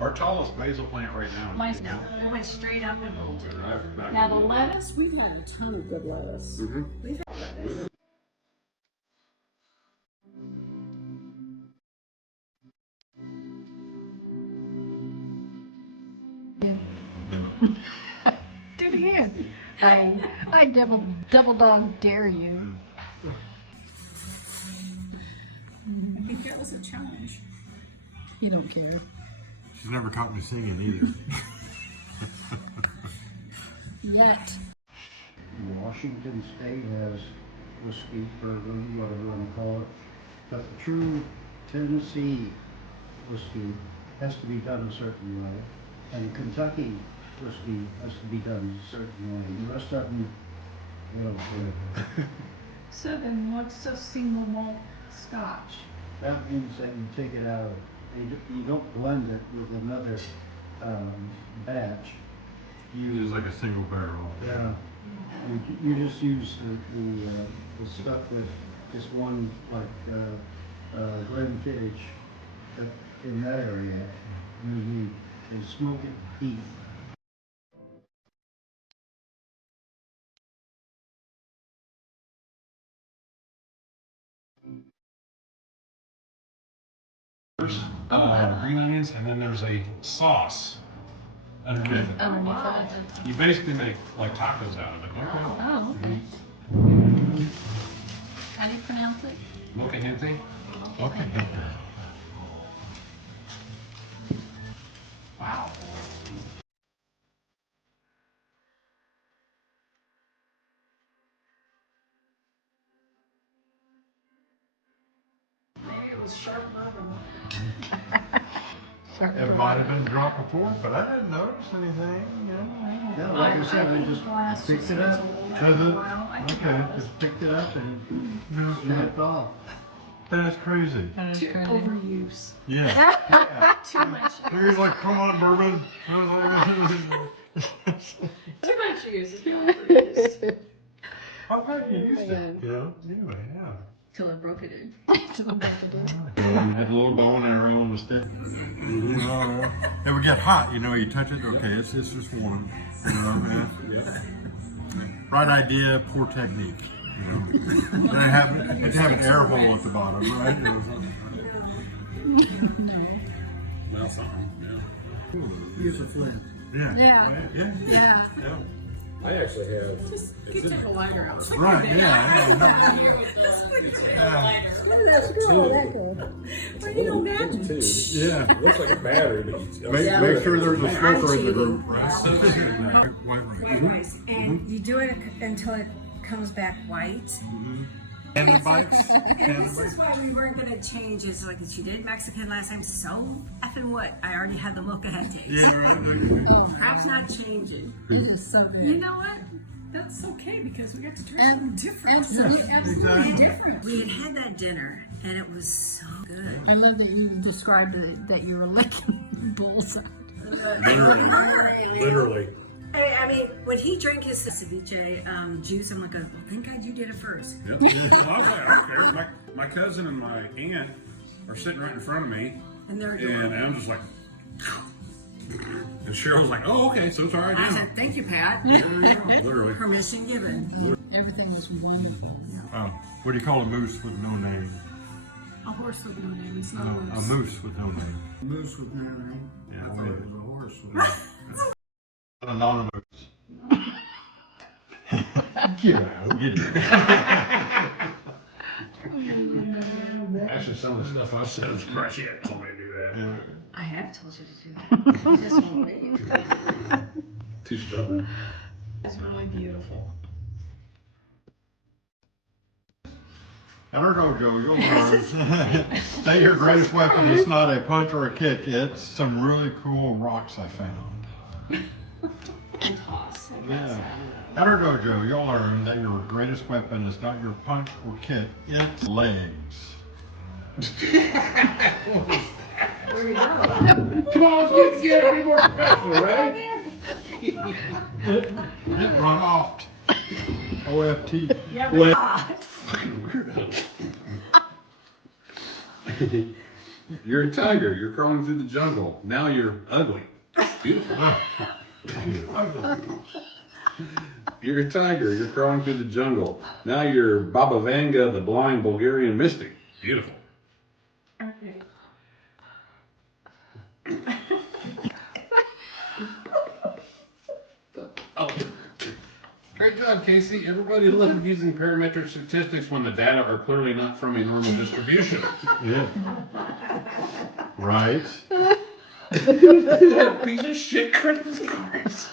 Our tallest basil plant right now. Mine's no. It went straight up and bolted. Now the lettuce, we've had a ton of good lettuce. We've had lettuce. Do it again. I double dog dare you. I think that was a challenge. You don't care. She's never caught me singing either. Yet. Washington State has whiskey, bourbon, whatever you want to call it. But the true Tennessee whiskey has to be done a certain way. And Kentucky whiskey has to be done a certain way. The rest of them, they don't care. So then what's a single malt scotch? That means that you take it out, you don't blend it with another batch. Use like a single barrel. Yeah. You just use the stuff with just one, like Glenfiddich in that area. And you smoke it deep. Green onions, and then there's a sauce underneath it. You basically make like tacos out of it. Oh, okay. How do you pronounce it? Molcajete. Okay. Wow. It was sharp bottom. It might have been dropped before, but I didn't notice anything, you know. Yeah, like I said, I just picked it up. Okay. Just picked it up and snapped off. That's crazy. Overuse. Yeah. Too much. Here's like, come on, bourbon. Too much use is overuse. I'm glad you used it. You know, anyway, yeah. Till I broke it in. Till I broke it in. You had a little bow and arrow on the stick. It would get hot, you know, you touch it, okay, it's just warm. You know, yeah. Right idea, poor technique. You know. Then it have an air hole at the bottom, right? Well, something, yeah. Use a flint. Yeah. Yeah. I actually have. Just get the lighter out. Right, yeah. Well, you don't imagine. Yeah. It looks like a battery, but Make sure there's a smoker in the group, right? White rice. And you do it until it comes back white. And the bites. And this is why we weren't gonna change. It's like she did Mexican last time. So effing what? I already had the molcajete. Yeah, right. Perhaps not changing. It is so good. You know what? That's okay because we got to try something different. Absolutely Different. We had that dinner and it was so good. I love that you described it, that you were licking bulls. literally. I mean, when he drank his ceviche juice, I'm like, well, thank God you did it first. Yep. I was like, I don't care. My cousin and my aunt are sitting right in front of me, And they're and I'm just like, and Cheryl's like, oh, okay, so it's all right I now. said, thank you, Pat. Literally. Permission given. Everything was wonderful. What do you call a moose with no name? A horse with no name. It's not A a moose. moose with no name. Moose with no name. Yeah, I thought it was a horse with Anonymous. Get out. Get it. Actually, some of the stuff I said is right. She had told me to do that. I have told you to do that. You just won't read. Too stubborn. It's really beautiful. I don't know, Joe, you'll learn. That your greatest weapon is not a punch or a kick, it's some really cool rocks I found. And toss. Yeah. I don't know, Joe, you'll learn that your greatest weapon is not your punch or kick, it's legs. There you go. Come on, let's get any more professional, right? Get run off. OFT. Yeah, You're a tiger. You're crawling through the jungle. Now you're ugly. Beautiful. You're a tiger. You're crawling through the jungle. Now you're Baba Vanga, the blind Bulgarian mystic. Beautiful. Oh, great job, Casey. Everybody loved using parametric statistics when the data are clearly not from a normal distribution. Yeah. Right. Piece of shit credit cards.